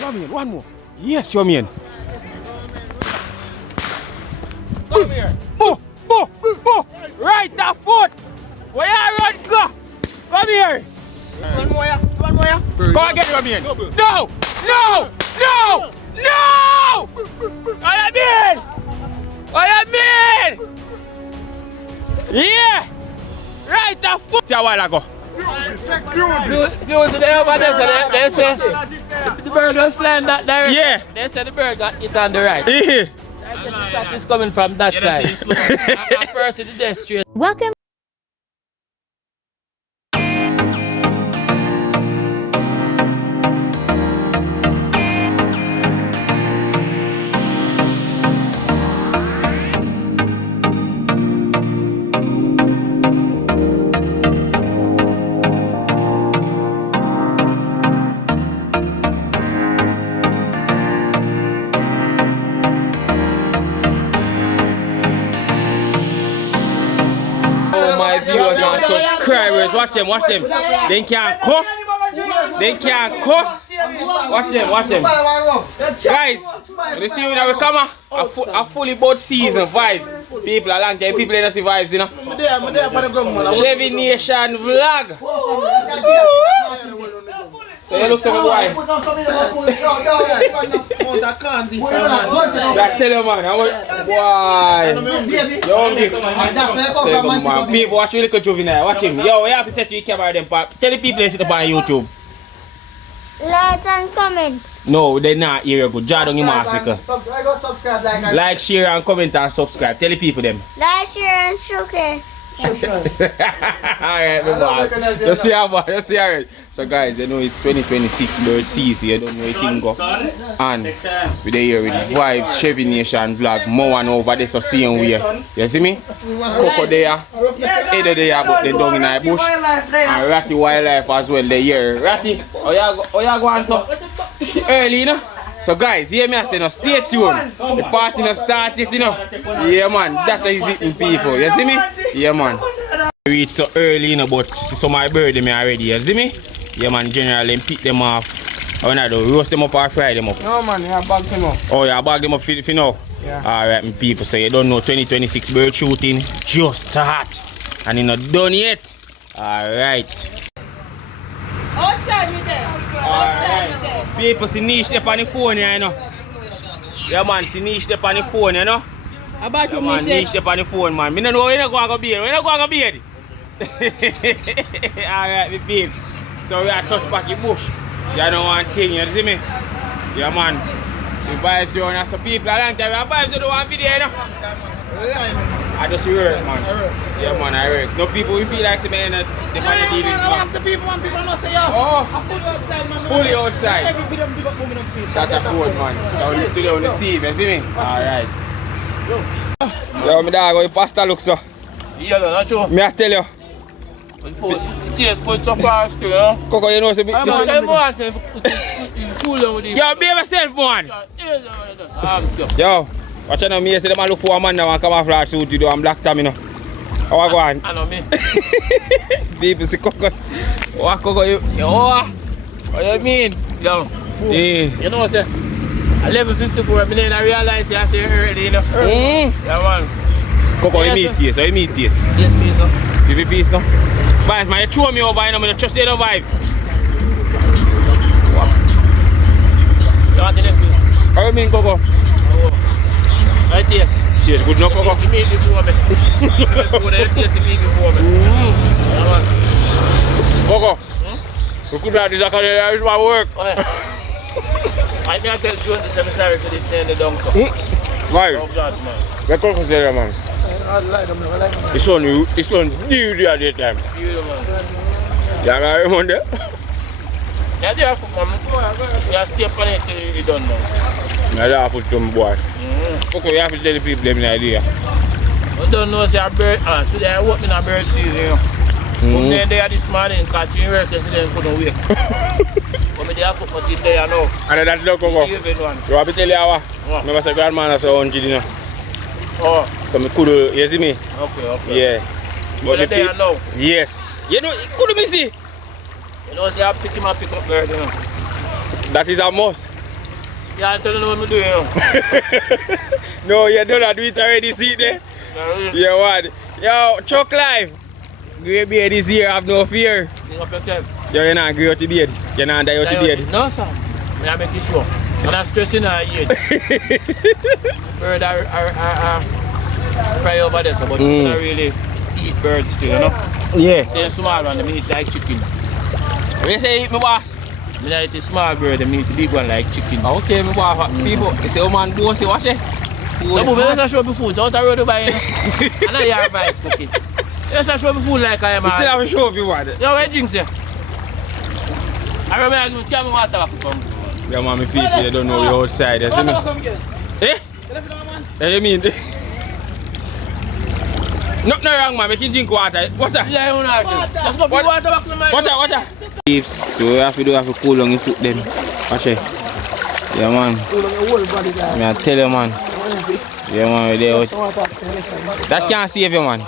Come in, one more. Yes, your man. Come here. Bo! Right the foot! Where you run, go! Come here! One more, yeah. One more, yeah. Go again, your man. No! I mean! Yeah! Right the foot! A while ago. Views today over there, they say the bird was flying that direction. Yeah. They say the bird got hit on the right. Yeah. I guess the shot is coming from that side. At first it is straight. Welcome. Viewers and subscribers, watch them. They can't cuss. Watch them. Guys, you see when we come a fully boat season vibes. People a long time, people don't see vibes, you know. Chevy Nation vlog. So you look so boy. That tell you man, boy. People watch you little juvenile, watch him. Yo, we have to set you camera them part. Tell the people they sit up on YouTube. Like and comment. No, they're not here good. Draw down your mask. Like, share and comment and subscribe. Tell the people them. Like, share and sugar. Alright, my boy. You see how much? You see how much? So guys, you know it's 2026 bird season. You don't know anything go. And we're here with Vibes, Chevy Nation vlog. More and over there, so seeing we. You see me? Coco there, Edo there, but they down in the bush. And Ratty Wildlife as well. They here. Ratty, oh you go on so early, you know? So guys, hear me I say, no, stay tuned. The party no start yet, you know. Yeah man, that is it people. You see me? Yeah man. We reach so early, you know, but some of my bird them already, you see me? Yeah man, generally pick them off. When I do, roast them up or fry them up? No man, you have bagged them up. Oh, you bag them up for now? Yeah. Alright, my people, so you don't know 2026 bird shooting just start. And you not done yet. Alright. Outside with them. Outside with them. People see niche up on the phone, you know. Yeah man, see niche up on the phone, you know. How about Yeah you, man, niche up on the phone, man. I don't know where you going to be. Alright, my people. So we are touch back the bush. You know one thing, you see me? Yeah man. The vibes you and some people a long time. We have vibes to do one video, you know. I just work, man. Yeah man, I work. No people we feel like some man the money dealing. have the people when people not say yeah. Oh, I'm fully outside man. fully outside. Every video big up women and people. That's a good man. So today on the sea, you see me? Alright. Yo, my dog, how your pasta look so? Yeah, not true. Me I tell you. It tastes good so far still, you know. Coco, you know it's a bit. Everyone say cool down with it. Yo, be yourself, man. Yo, watch out now, me say them a look for a man now and camouflage suit you do and black tam, you know. How I go on? I know me. People see Coco. What Coco you? What you mean? Yo, Yeah. you know what I'm saying? 11:54, I realize I say early, you know. Yeah, man. Coco, you meet this, you meet this. Yes, please, sir. Give me peace now. Vibes, man, you throw me over, you know, I don't trust you, no vibe. You want the next piece? How you mean, Coco? Oh. Right, yes. Yes, good enough, Coco. Taste me before me. Taste me before me. Yeah, man. Coco, we could have this academy, my work. Oh, yeah. I may tell you the cemetery for this thing, the donkey. Why? Oh, God, man. Where Coco there, man? I like them, I like them. It's on new there at that time. You, man. Yeah, I remember. Yeah, they have to come. You stay on it till you done now. I have to put some boy. Coco, you have to tell the people them idea. I don't know, say a bird. Today I work in a bird season, you know. Come there, there this morning, catching work, yesterday I couldn't wait. Come there, I put my teeth there now. And that's no Coco. You have to tell you how. Remember, say grandman has 100, you know. Oh. So I could, you see me? Okay. Yeah. But the day now. Yes. You know, could me see? You know, say I pick up bird, you know. That is a must. Yeah, I tell you what I'm doing now. No, you don't do it already, see it there? Yeah, what? Yo, Chuck Life. Grey beard this year, have no fear. Big up yourself. You're not grey out the beard. You're not die out the beard. No, sir. I make it sure. And I'm stressing our age. Bird are fry over there, so, but you don't really eat birds too, you know? Yeah. They're small one, they eat like chicken. What you say, my boss? I eat the small bird, they eat the big one like chicken. Okay, my boss. People, you say, oh man, do you see what you? Some of them show me food, so out the road to buy, you know? And I have rice cooking. Yes, I show me food like I am. You still have a show if you want it. Yo, what drinks here? I remember you tell me water back to come. Yeah, man, my people, they don't know you're outside. You see me? Eh? What you mean? Nothing wrong, man. Make you drink water. What's that? Yeah, you know. Just go put water back to my. Watch out. So we have to cool down your foot then. Watch it. Yeah, man. Cool on your whole body, guys. I tell you, man. Yeah, man, we're there. That can't save you, man. I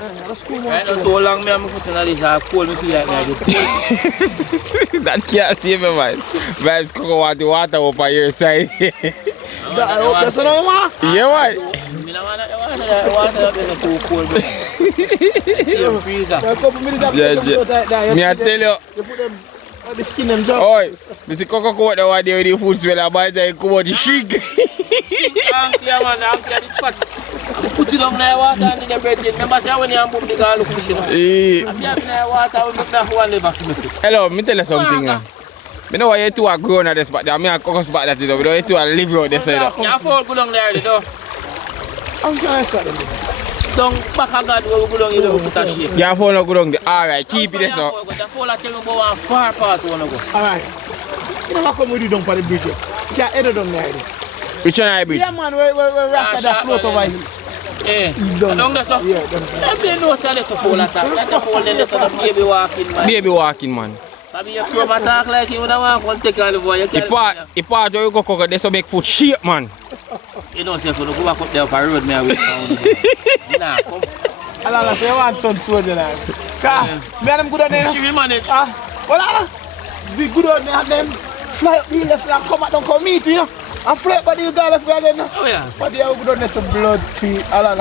don't too long, me and my foot in this cold, me feel like I do. That can't save you, man. Vibes cocoa want the water up on your side. That's what I want. Yeah, man. I don't want the water up too cold, bro. See your freezer. Me I tell you. The skin and drop. Oi, Mr. Coco come out the one day with the food smell and by the time come out the shig. Uncle, man, uncle, it's fat. Put it on the water and then you break it. Remember, say when you have the garlic look fish, you know? I'm having the water, I will make that one liver for me. Hello, me tell you something. I know why you two are grown at this spot. I mean, I Coco spot that is up. You two are live out this side. You have to go down there, you know? I'm trying to start them. Down back of God, we go down here, we put a shape. You have to go down there. Alright, keep it there, so. You have to tell me about one far part you want to go. Alright. You know how come we do down for the bridge? You can't head down there. Which one I be? Yeah, man, where Rasta that float over here. Yeah. Down there, so? Yeah, down there. Everybody knows that's a fall attack. That's a fall, then that's a baby walking, man. Baby walking, man. I mean, you come attack like you would have want to take all the boy. You The part where you go Coco, they so make food shape, man. You know, say, if you go back up there up the road, me I will down. Nah, come. I say, you want ton sword, you know. Because, me and them good on there. She will manage. Well, be good on there and then fly up the left and come back down, come meet you know. And fly up by the guy left again. Oh, yeah. But they are good on there to blood feet. Hala.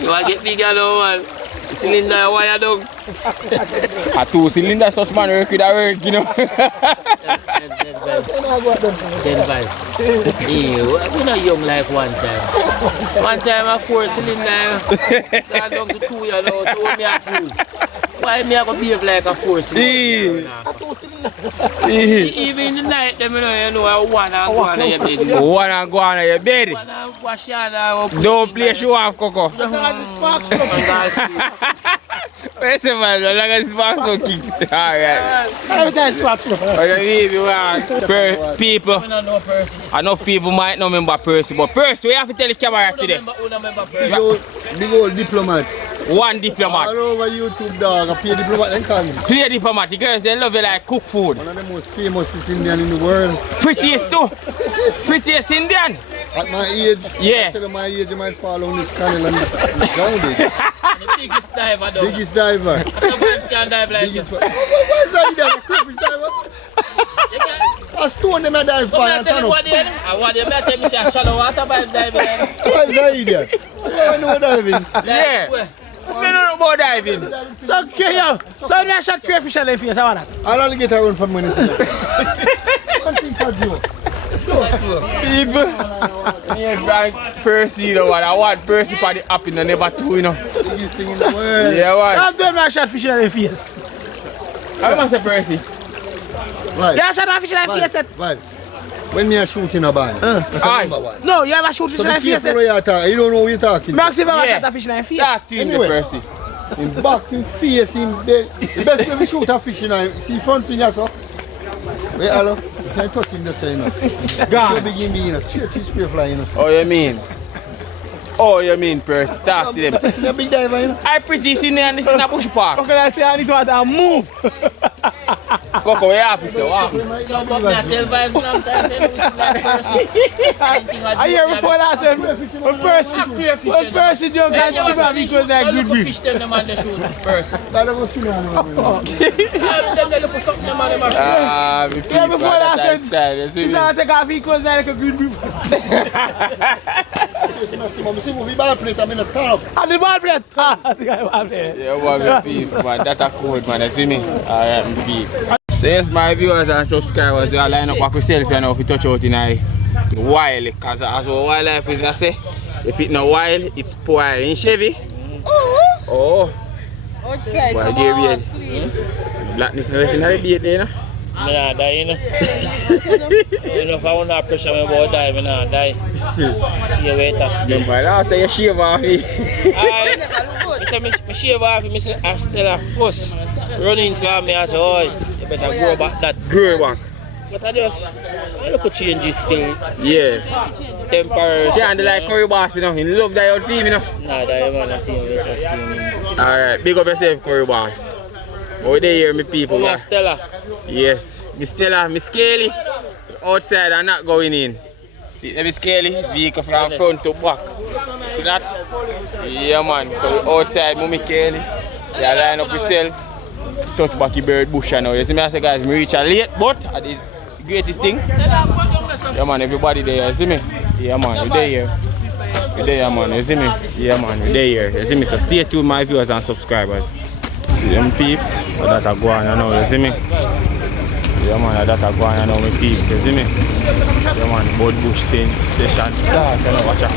You want to get bigger now, man. The cylinder wire down. A 2 cylinder such man work with a work, you know. Dead vibes. Yeah, we're not young like one time. One time a 4 cylinder. Got down to 2, you know, so what me a do? Why me a go behave like a 4 cylinder? Even in the night, them, you know, one and go on your bed. One and go on your bed. One and wash your hand. Don't play show off, Coco. Where's the man? I'm not going to spark no kick. Alright. Every time sparks up. People. Enough people might not remember Percy, but Percy, we have to tell the camera today. Big old diplomat. One diplomat. All over YouTube, dog. I play diplomat and call him. Play diplomat. The girls, they love it like cook food. One of the most famous Indian in the world. Prettiest too. Prettiest Indian. At my age, Yeah. at my age, you might fall on this canal and drown it. The biggest diver, though. Biggest diver. The birds can dive like Biggest. this. What is that? A crayfish diver? A stone them a dive for and turn up. I want them to tell me say a shallow water by diving. What is that idiot? I know diving. Yeah. I don't know about diving. So, yeah, so I shot crayfish and face, I want that. I'll only get around for money. One thing for you. People. Yeah, Frank Percy, the one. I want Percy for the app in the never two, you know. Biggest thing in the world. Yeah, what? I'm doing my shot fish in the face. How much is Percy? Right. Yeah, shot fish in the face. Vibes. When me a shooting a band, number one. No, you ever shoot fish So in be the face. careful where you talk. You don't know what you're talking. Max, if I Yeah. shot a fish in the face. Talk to him, Anyway. Percy. In back, in face, in bed. The best way to shoot a fish in a see front finger, so. Wait, hello. You can't touch him the same. So Gone. begin being a straight fish spear fly, you know. Oh, you mean? Oh, you mean Percy? Talk to them. That's a big diver, you know. I pretty seen and this in a bush park. Okay, I say I need to move. Coco, where you have to say? What? Tell vibes sometimes, you know, it's like Percy. I hear before that say when Percy don't get sugar because they're good beef. Fish them, the man they shoot Percy. That don't see now. Them they look for something, the man they mash. Me people, Yeah, before that that said, style, you see he's me? gonna take off because they're like a good beef. See movie ball plate, I'm in a top. And the ball plate. Ah, the guy ball plate. Yeah, what me peeps, man. That's a code, man. You see me? Alright, me peeps. So yes, my viewers and subscribers, they are lining up back with selfie and now if you touch out in a while, because as well wildlife is, I say, if it's not wild, it's spoiled. In Chevy? Oh. Outside, Boy, some give more me sleep. blackness left in the bait, you know? I not die, you know. You know, if I want that pressure, I'm about to die, I not die. See you later, still. Boy, last time you shave off me. I say, I shave off, I say, I still a fuss. Running car, me, I say, oh, you better grow back that. Grow back. But I look at changes still. Yeah. Temporary. Can't do like curry boss, you know. He love that old theme, you know. Nah, that man, I see him later, still. Alright, big up yourself, curry boss. Over there, hear me people. Come on, Stella. Yes, Miss Stella, Miss Scaly, outside and not going in. See, Miss Scaly, vehicle from front to back. See that? Yeah, man. So we outside, Mummy Kelly. Yeah, line up yourself. Touch back your bird bush now. You see me, I say, guys, me reach a late, but I did the greatest thing. Yeah, man, everybody there. You see me? Yeah, man, we there here. We there, man. You see me? Yeah, man, we there here. You see me? So stay tuned, my viewers and subscribers. See them peeps, that are going now, you see me? Yeah man, that are going now, my peeps, you see me? Yeah man, Bud Bush session start, you know, watch out.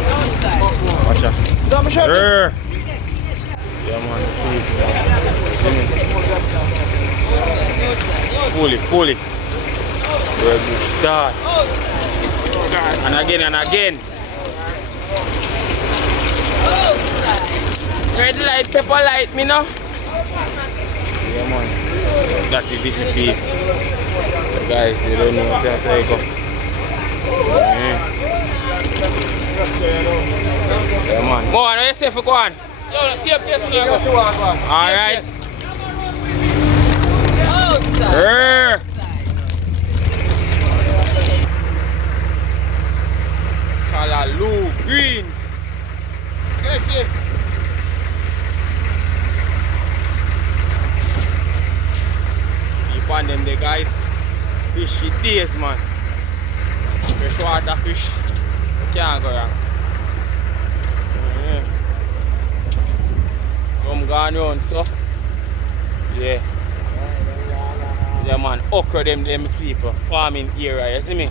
Watch out. Yeah man, peeps, you see me? Fully. Bud Bush start. And again. Red light, pepper light, me know? Yeah man, that is it for peeps. So guys, you don't know, say so you go. Yeah man. Go on, what you say for go on? Yo, see a place in here. Alright. Callaloo greens. Keep on them there, guys. Fish for days, man. Freshwater fish. You can't go wrong. Some gone round, so. Yeah. Yeah, man. Okra them people. Farming area, you see me?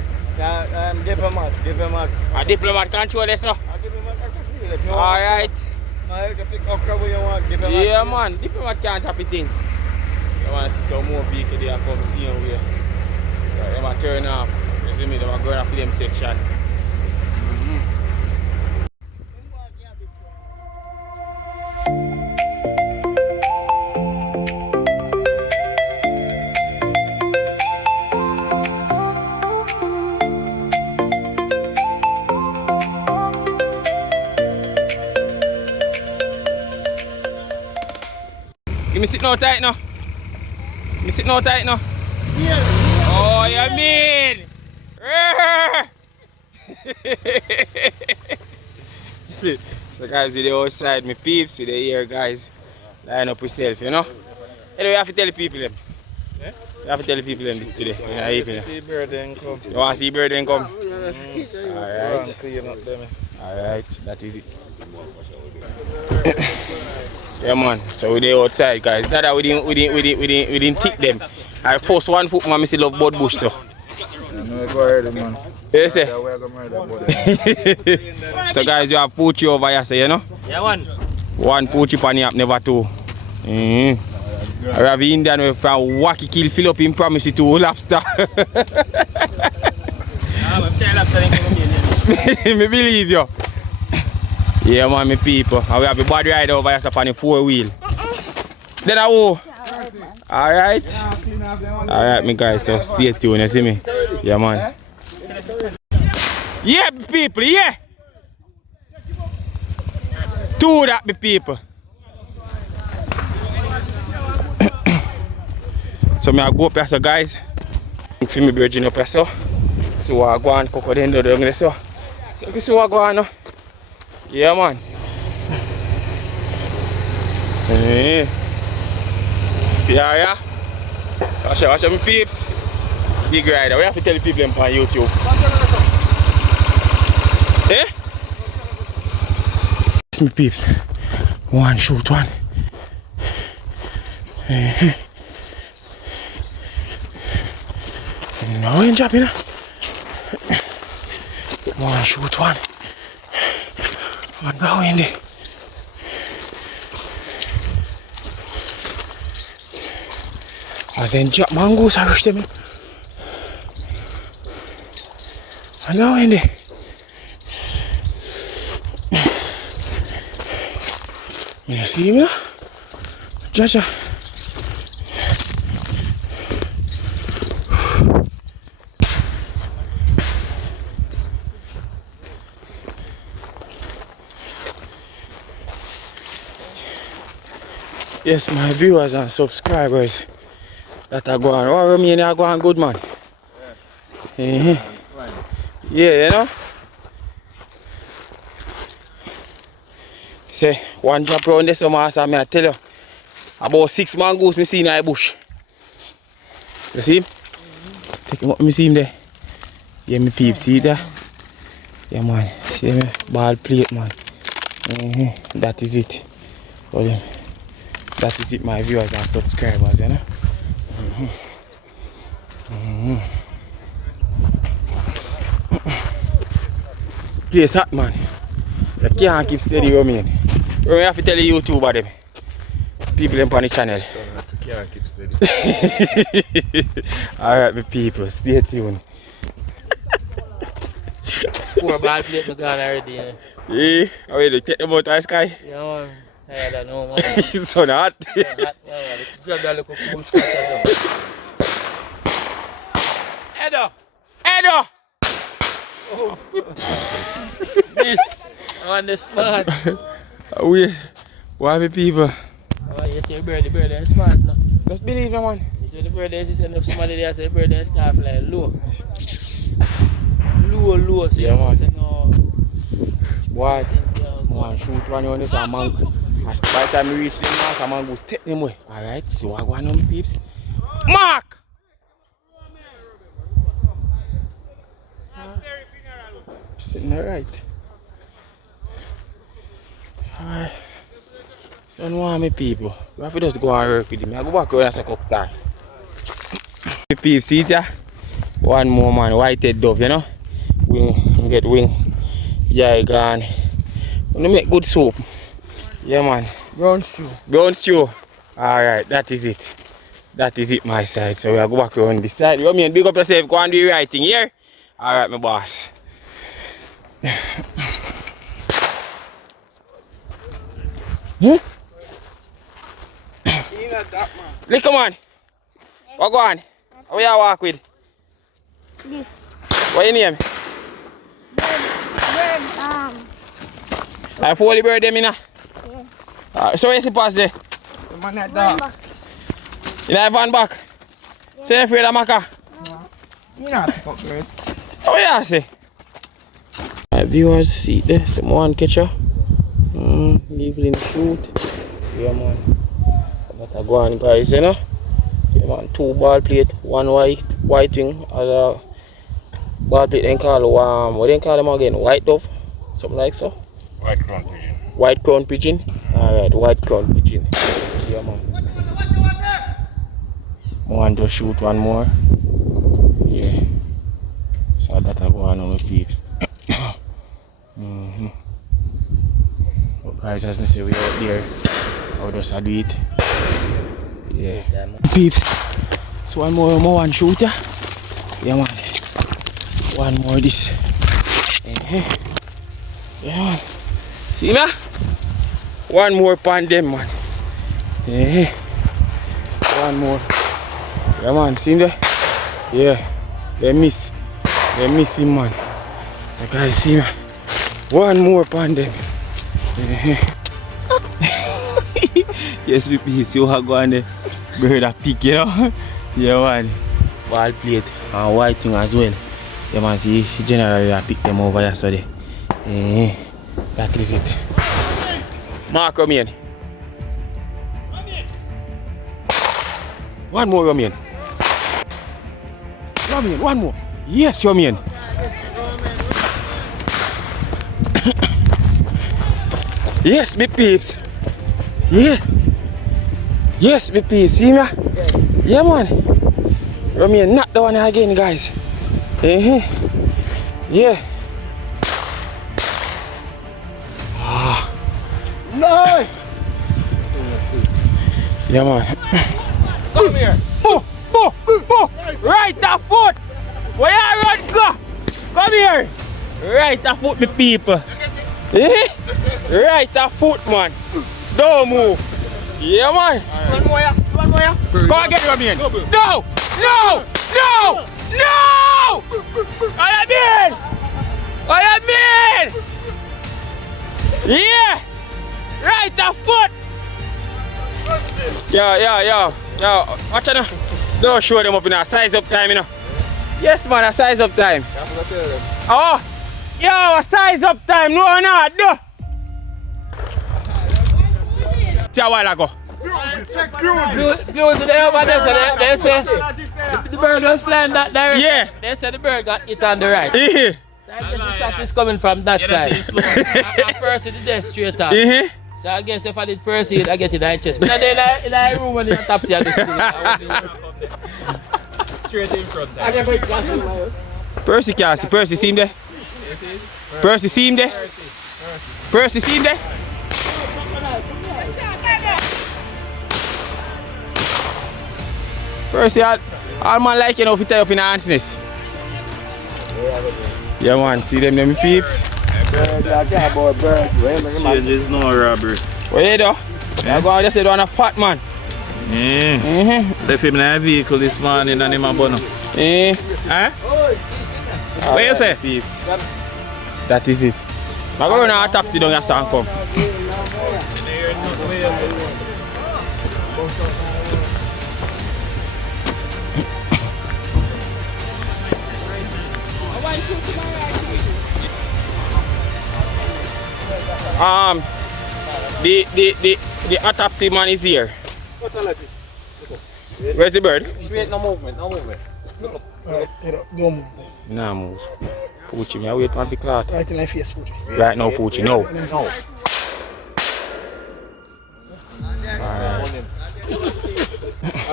Diplomat. A diplomat control this, so. Alright. Yeah, man. Diplomat can't happy thing. You want to see some more people there come see you here. They might turn off. You see me? They might go off them section. Give me sit now tight now. Me sit now tight now. Yeah. Oh, you mean? So guys, with the outside, me peeps, with the here, guys. Line up yourself, you know. Anyway, you have to tell the people them. Yeah? You have to tell the people them today. See bird then come. You want to see bird then come? Alright. Alright, that is it. Yeah man, so we there outside guys. That we didn't tick them. I force 1 foot man, I still love Bud Bush so. No, go ahead, man. Yes, sir. So guys, you have poochie over here, so you know? Yeah, one. One poochie pan up, never two. I have Indian with from wacky kill fill up in promise to lobster. Me believe you. Yeah man, me people. And we have a body ride over here upon a 4-wheel. Then I will. Alright. Alright me guys, so stay tuned, you see me? Yeah man. Yeah people, yeah! Two that be people. So me I go up here so guys. Film me virgin up here so. See what I go on cook the end of the so. So you see what I go on now. Yeah man. Hey. See how ya? Watch out my peeps. Big rider. We have to tell the people on YouTube. Eh? It's my peeps. One shoot one. No in job, you know. One shoot one. One go in there. And then drop mangoes, I rush them. And now in there. You see me now? Jaja. Yes, my viewers and subscribers that are going, oh, me and I going good, man. Yeah, you know. Say, one drop round this summer, so I tell you, about 6 mangoes I see in the bush. You see him? Take him up, I see him there. Yeah, me peep, see there? Yeah, man. See me? Ball plate, man. That is it. Hold him. That is it, my viewers and subscribers, you know. Place hot, man. You can't keep steady with me. We have to tell the YouTuber them. People on the channel. So you can't keep steady. Alright, my people, stay tuned. 4 ball plate gone already. Yeah. Yeah, how you take them out of the sky? Yeah, man. I don't know, man. It's so hot. Grab that little cool scratch or something. Edo! Edo! Oh. This on the smart. Why my people? Oh, you see the bird is smart now. Just believe me, man. You see the bird is enough smart there, so the bird is start flying low. Low, so yeah, man. Say no. What? Man, shoot one on this and mango. By the time we reach them now, some mangoes take them away. Alright, see what going on, my peeps. Mark! Sitting there right. Alright. So no want me people. We have to just go and work with him. I go back around and say cook start. My peeps, see it? One more man, white-head dove, you know. Wing, get wing. Yeah, gone. We make good soup. Yeah, man. Brown stew. Brown stew. Alright, that is it. That is it, my side. So we are go back around this side. You mean, big up yourself, go and do the right thing here. Alright, my boss. Look, come on. What go on? How you walk with? This. What your name? Bird, I follow the bird them in. yeah. So where's the pass there? The man at One dog. back. You know van back? Yeah. Say afraid of Maka? You not pick up bird. Oh yeah, say. Viewers see there, someone catch her. Leave in the shoot. Yeah man. But I go on guys, you know. Yeah man, 2 ball plate, 1 white wing, other ball plate then call what they call them again? White dove? Something like so. White crown pigeon. White crown pigeon. Alright, white crown pigeon. Yeah man. Want to shoot one more. Yeah. So that I go on with peeps. But guys, as I say, we out there. I'll just do it. Yeah. Peeps. So one shooter. Yeah man. One more this. Yeah man. See me? One more pan them man. Yeah. One more. Yeah man, see him there? Yeah. They miss him man. So guys, see me? One more pan them. Yes, we see what go on there. Bird a pick, you know. Yeah, man. Ball plate and white thing as well. Yeah, man, see, generally I pick them over yesterday. That is it. Mark, come in. One more, Romain. Romain, one more. Yes, Romain. Yes, me peeps. Yeah. Yes, me peeps. See me? Yeah, man. Romain, knock the one again, guys. Yeah. No! Yeah, man. Come here. Oh! Right a foot! Where you run, go? Come here! Right a foot, me people. Right a foot, man. Don't move. Yeah, man. One more, yeah. Go again, Romain. No! I mean! Yeah! Right a foot! Yo, watch out. Don't show them up in a size up time, you know. Yes, man, a size up time. Oh! Yo, a size up time. No, do. See a while ago. Check music. Close it over there, so they say the bird was flying that direction. Yeah. They say the bird got hit on the right. Yeah. So I guess the shot is coming from that side. I Percy did that straight up. So I guess if I did Percy, I get it in the chest. But then in the room when the autopsy, I just do it. Straight in front. Percy can't see. Percy see him there? Percy see him there? Percy see him there? Percy, all man like, you know, if you tie up in the handsness. Yeah, man, see them peeps? Changes no robbery. What you do? I'm going to just say they're on a fat man. Yeah. Left him in a vehicle this morning and him a bun up. Huh? What you say? Peeps. That is it. I'm going to run a taxi down here and come. The autopsy man is here. Where's the bird? Straight, no movement. Look up. Alright, go move. Nah, move. Poochie, me I wait for the cloth. Right in my face, Poochie. Right now, Poochie, no.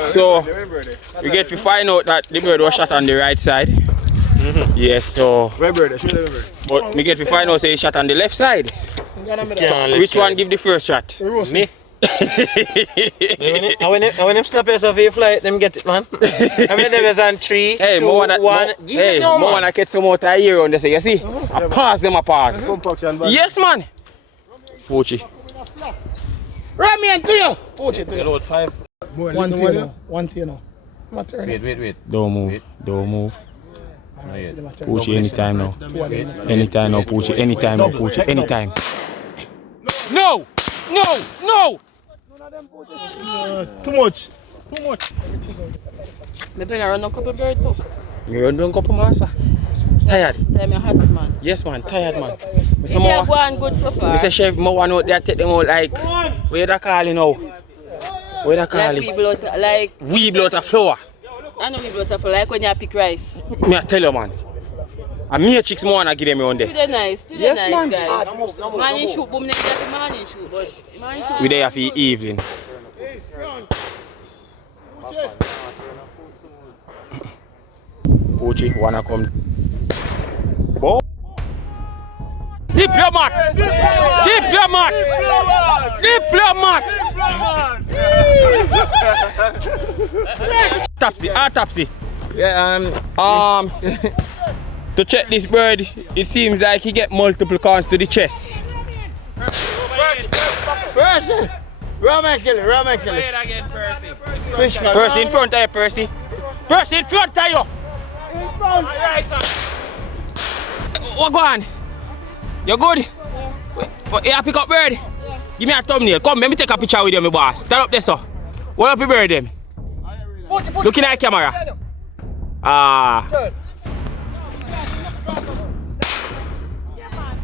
So, we get to find out that the bird was shot on the right side. Yes, so. But we get to find out say he shot on the left side. So, which one give the first shot? Me? And when them snappers of a flight, them get it, man. I mean, there was on 3, Hey, 2, more wanna, 1. hey, more wanna get some out of here on this, you see? I pass them, I pass. Yes, man. Poochie. Romain, to you! Poochie, to you. Load 5. One to you now. One to you now. My turn. Wait. Don't move. Alright, see my turn. Poochie, anytime now. Two of them. Anytime now, Poochie. Anytime now, Poochie. Anytime. No! Too much. Maybe I run a couple birds too. You run down couple master. Tired? Time your hat, man. Yes, man. Tired, man. They are going good so far. Mr. Chef, more one out there take them out like, where they calling now? Where they Like calling? we blow, like Weeble out of flour. I know we blow for like when you pick rice. Me I tell you, man. A matrix more wanna give them on there. Today nice, Yes, nice man. guys. Morning shoot, boom, next day morning shoot, but morning shoot. We there for evening. Poochie, wanna come? Bo? Diplomat! Autopsy. Yeah, To check this bird, it seems like he get multiple counts to the chest. Percy! Romain kill it. Fish man. Percy in front of you, Percy. Percy in front of you. What go on? You good? Yeah. You pick up bird? Give me a thumbnail. Come, let me take a picture with you, my boss. Stand up there, so. What up, you bird them? Looking at the camera. Ah.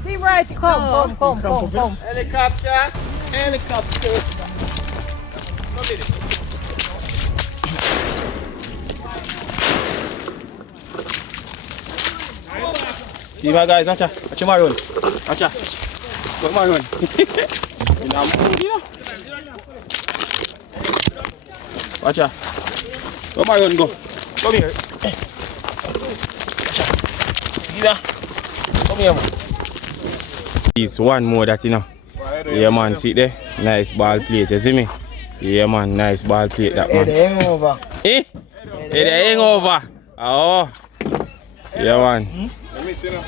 See right, come. Helicopter. See my guys, watch my run. Watch out. Watch my run. You know, you know. Watch out. Watch my run, go. Come here. Watch out. See that? Come here, man. It's one more that, you know. Yeah, man, see there? Nice ball plate, you see me? Yeah, man, nice ball plate, that man. Hey, the hangover. Eh? Hey, the hangover. Oh. Yeah, man. Let me see now.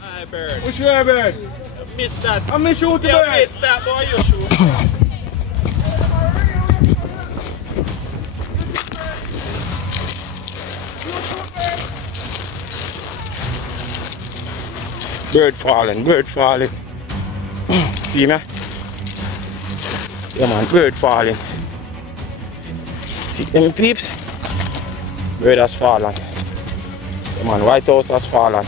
Hi, bird. Which way, bird? I missed that. I'm gonna shoot the You bird. missed that, boy. You shoot. Bird falling. See me? Yeah, man, bird falling. See them peeps? Bird has fallen. Yeah, man, White House has fallen.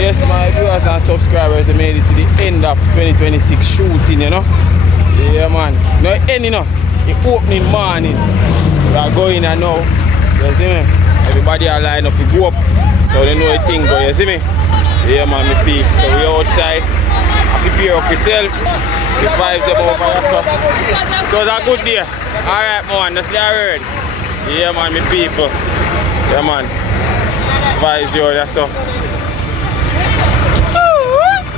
Yes, my viewers and subscribers, I made it to the end of 2026 shooting, you know. Yeah, man. No end, you know. The opening morning. We are going and now. You see me? Everybody are lined up to go up. So they know the thing, but you see me? Yeah, man, me peep. So we outside. I prepare up yourself. The vibes them over here. It was a good day. Alright, man, that's the word. Yeah, man, me people. Yeah, man. Vibes yours, that's all.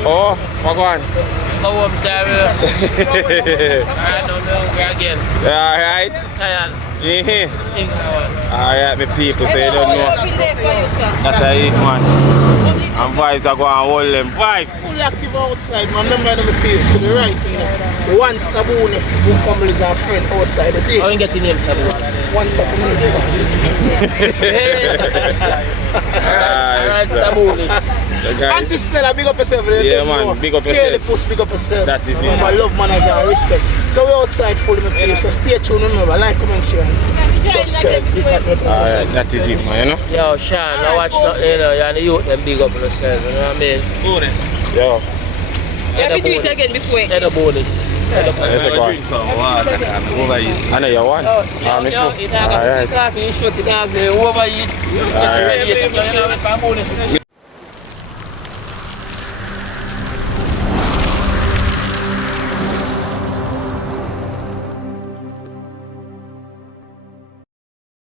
Oh, what on? Oh, I'm tired. I don't know where again. Alright. Tired. Yeah. Think about Alright, me people, so you don't know. That's it, man. And vibes are going to hold them. Vibes. Fully active outside, man. Remember the page to the right, you know. The one Staboonis, good families and friends outside, you see? how you get the name Staboonis? One Staboonis. Alright, Staboonis. So guys, Auntie Stella, big up yourself. Yeah, man, big up yourself. Kelly Puss, big up yourself. That is it. Remember, love, manners, and respect. So we're outside fully, my people. So stay tuned, remember, like, comment, share, subscribe. Hit that notification. alright, that is it, man, you know? Yo, Sean, I watch nothing, you know, you're the youth, them big up yourself, you know what I mean? Bonus. Yo, You have to do it again before it Head a bonus. Head a bonus. let's go. Drink some water and overeat. I know you want. Yo, Me too. you know, Alright. coffee, you shoot it down, overeat. Alright. You know, it's a bonus.